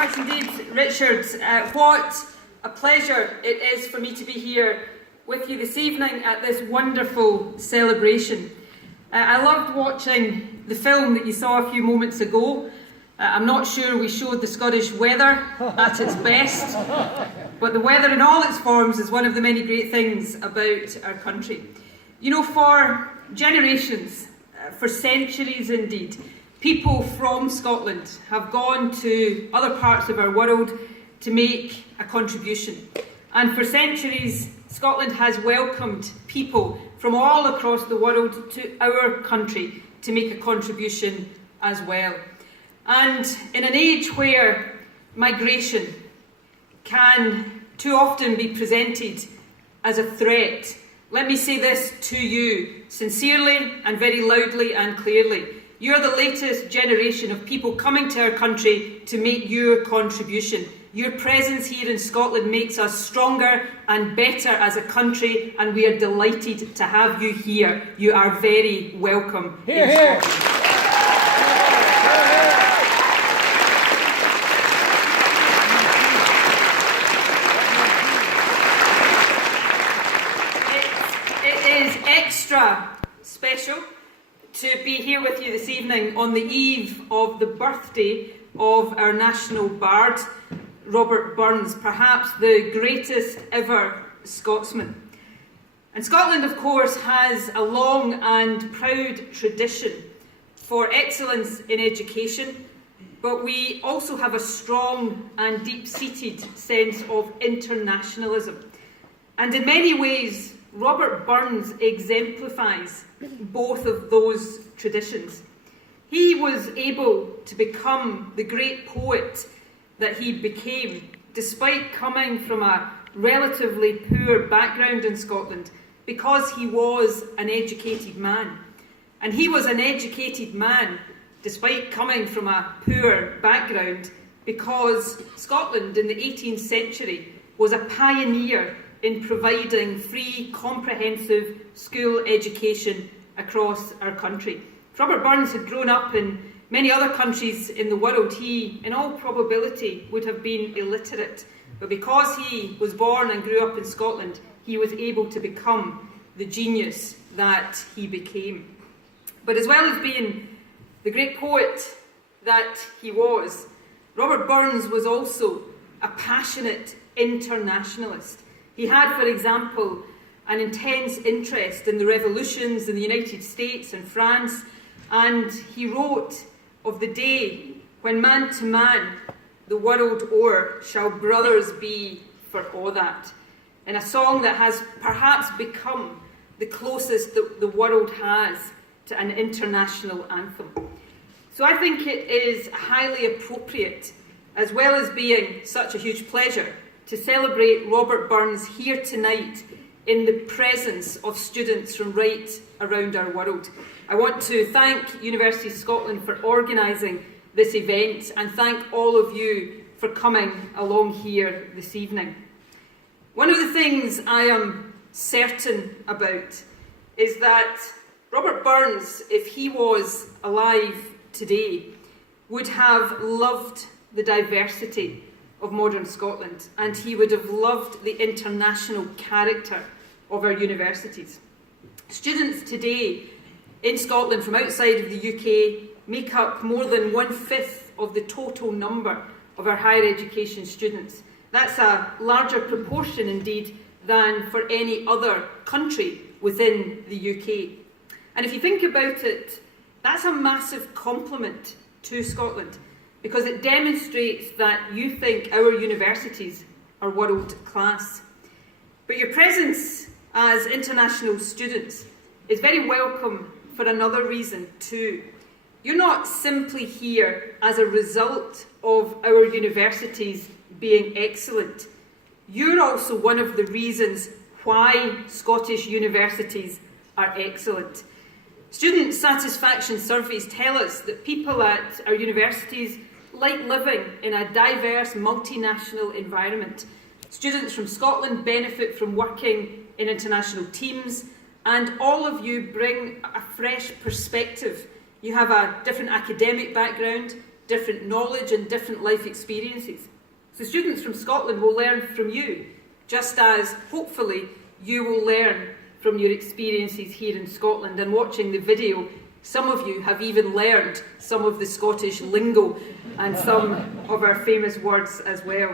much indeed, Richard. What a pleasure it is for me to be here with you this evening at this wonderful celebration. I loved watching the film that you saw a few moments ago. I'm not sure we showed the Scottish weather at its best, but the weather in all its forms is one of the many great things about our country. You know, for generations, for centuries indeed, people from Scotland have gone to other parts of our world to make a contribution. And for centuries, Scotland has welcomed people from all across the world to our country to make a contribution as well. And in an age where migration can too often be presented as a threat, let me say this to you sincerely and very loudly and clearly. You're the latest generation of people coming to our country to make your contribution. Your presence here in Scotland makes us stronger and better as a country, and we are delighted to have you here. You are very welcome in Scotland. It is extra special to be here with you this evening on the eve of the birthday of our national bard, Robert Burns, perhaps the greatest ever Scotsman. And Scotland, of course, has a long and proud tradition for excellence in education, but we also have a strong and deep-seated sense of internationalism. And in many ways, Robert Burns exemplifies both of those traditions. He was able to become the great poet that he became, despite coming from a relatively poor background in Scotland, because he was an educated man. And he was an educated man, despite coming from a poor background, because Scotland in the 18th century was a pioneer in providing free, comprehensive school education across our country. If Robert Burns had grown up in many other countries in the world, he, in all probability, would have been illiterate. But because he was born and grew up in Scotland, he was able to become the genius that he became. But as well as being the great poet that he was, Robert Burns was also a passionate internationalist. He had, for example, an intense interest in the revolutions in the United States and France, and he wrote of the day when man to man the world o'er shall brothers be for all that, in a song that has perhaps become the closest that the world has to an international anthem. So I think it is highly appropriate, as well as being such a huge pleasure, to celebrate Robert Burns here tonight in the presence of students from right around our world. I want to thank University of Scotland for organising this event and thank all of you for coming along here this evening. One of the things I am certain about is that Robert Burns, if he was alive today, would have loved the diversity of modern Scotland, and he would have loved the international character of our universities. Students today in Scotland from outside of the UK make up more than 1/5 of the total number of our higher education students. That's a larger proportion indeed than for any other country within the UK. And if you think about it, that's a massive compliment to Scotland, because it demonstrates that you think our universities are world class. But your presence as international students is very welcome for another reason too. You're not simply here as a result of our universities being excellent. You're also one of the reasons why Scottish universities are excellent. Student satisfaction surveys tell us that people at our universities like living in a diverse, multinational environment. Students from Scotland benefit from working in international teams, and all of you bring a fresh perspective. You have a different academic background, different knowledge and different life experiences. So students from Scotland will learn from you, just as, hopefully, you will learn from your experiences here in Scotland. And watching the video, some of you have even learned some of the Scottish lingo and some of our famous words as well.